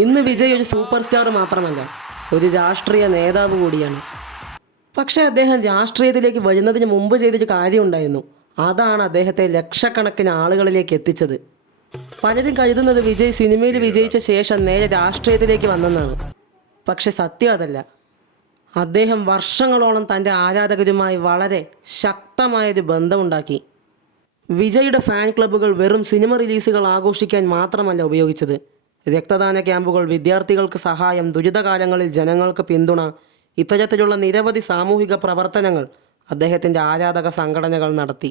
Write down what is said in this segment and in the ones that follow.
ഇന്ന് വിജയ് ഒരു super star മാത്രമല്ല, ഒരു രാഷ്ട്രീയ നേതാവ് കൂടിയാണ്. പക്ഷേ അദ്ദേഹം രാഷ്ട്രീയത്തിലേക്ക് വരുന്നതിന് മുമ്പ് ചെയ്തൊരു കാര്യമുണ്ടായിരുന്നു. അതാണ് അദ്ദേഹത്തെ ലക്ഷക്കണക്കിന് ആളുകളിലേക്ക് എത്തിച്ചത്. പലരും കരുതുന്നത് വിജയ് സിനിമയിൽ വിജയിച്ച ശേഷം നേരെ രാഷ്ട്രീയത്തിലേക്ക് വന്നെന്നാണ്. പക്ഷെ സത്യം അതല്ല. അദ്ദേഹം വർഷങ്ങളോളം തൻ്റെ ആരാധകരുമായി വളരെ ശക്തമായൊരു ബന്ധമുണ്ടാക്കി. വിജയുടെ ഫാൻ ക്ലബ്ബുകൾ വെറും സിനിമ റിലീസുകൾ ആഘോഷിക്കാൻ മാത്രമല്ല ഉപയോഗിച്ചത്. രക്തദാന ക്യാമ്പുകൾ, വിദ്യാർത്ഥികൾക്ക് സഹായം, ദുരിതകാലങ്ങളിൽ ജനങ്ങൾക്ക് പിന്തുണ, ഇത്തരത്തിലുള്ള നിരവധി സാമൂഹിക പ്രവർത്തനങ്ങൾ അദ്ദേഹത്തിൻ്റെ ആരാധക സംഘടനകൾ നടത്തി.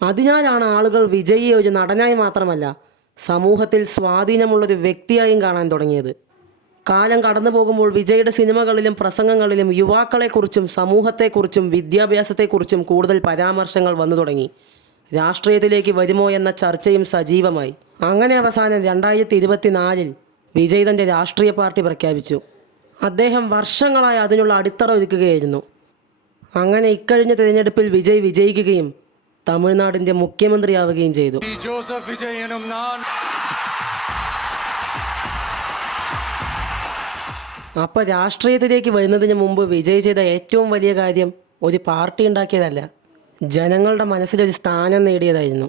അതിനാലാണ് ആളുകൾ വിജയിയെ ഒരു നടനായി മാത്രമല്ല, സമൂഹത്തിൽ സ്വാധീനമുള്ളൊരു വ്യക്തിയായും കാണാൻ തുടങ്ങിയത്. കാലം കടന്നു പോകുമ്പോൾ വിജയുടെ സിനിമകളിലും പ്രസംഗങ്ങളിലും യുവാക്കളെക്കുറിച്ചും സമൂഹത്തെക്കുറിച്ചും വിദ്യാഭ്യാസത്തെക്കുറിച്ചും കൂടുതൽ പരാമർശങ്ങൾ വന്നു തുടങ്ങി. രാഷ്ട്രീയത്തിലേക്ക് വരുമോ എന്ന ചർച്ചയും സജീവമായി. അങ്ങനെ അവസാനം 2024 വിജയ് തൻ്റെ രാഷ്ട്രീയ പാർട്ടി പ്രഖ്യാപിച്ചു. അദ്ദേഹം വർഷങ്ങളായി അതിനുള്ള അടിത്തറ ഒരുക്കുകയായിരുന്നു. അങ്ങനെ ഇക്കഴിഞ്ഞ തിരഞ്ഞെടുപ്പിൽ വിജയ് വിജയിക്കുകയും തമിഴ്നാടിൻ്റെ മുഖ്യമന്ത്രിയാവുകയും ചെയ്തു. അപ്പോൾ രാഷ്ട്രീയത്തിലേക്ക് വരുന്നതിന് മുമ്പ് വിജയ് ചെയ്ത ഏറ്റവും വലിയ കാര്യം ഒരു പാർട്ടി ഉണ്ടാക്കിയതല്ല, ജനങ്ങളുടെ മനസ്സിലൊരു സ്ഥാനം നേടിയതായിരുന്നു.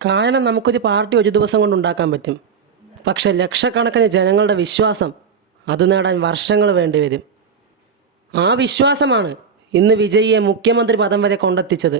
കാരണം നമുക്കൊരു പാർട്ടി ഒരു ദിവസം കൊണ്ട് ഉണ്ടാക്കാൻ പറ്റും. പക്ഷെ ലക്ഷക്കണക്കിന് ജനങ്ങളുടെ വിശ്വാസം, അത് നേടാൻ വർഷങ്ങൾ വേണ്ടിവരും. ആ വിശ്വാസമാണ് ഇന്ന് വിജയിയെ മുഖ്യമന്ത്രി പദം വരെ കൊണ്ടെത്തിച്ചത്.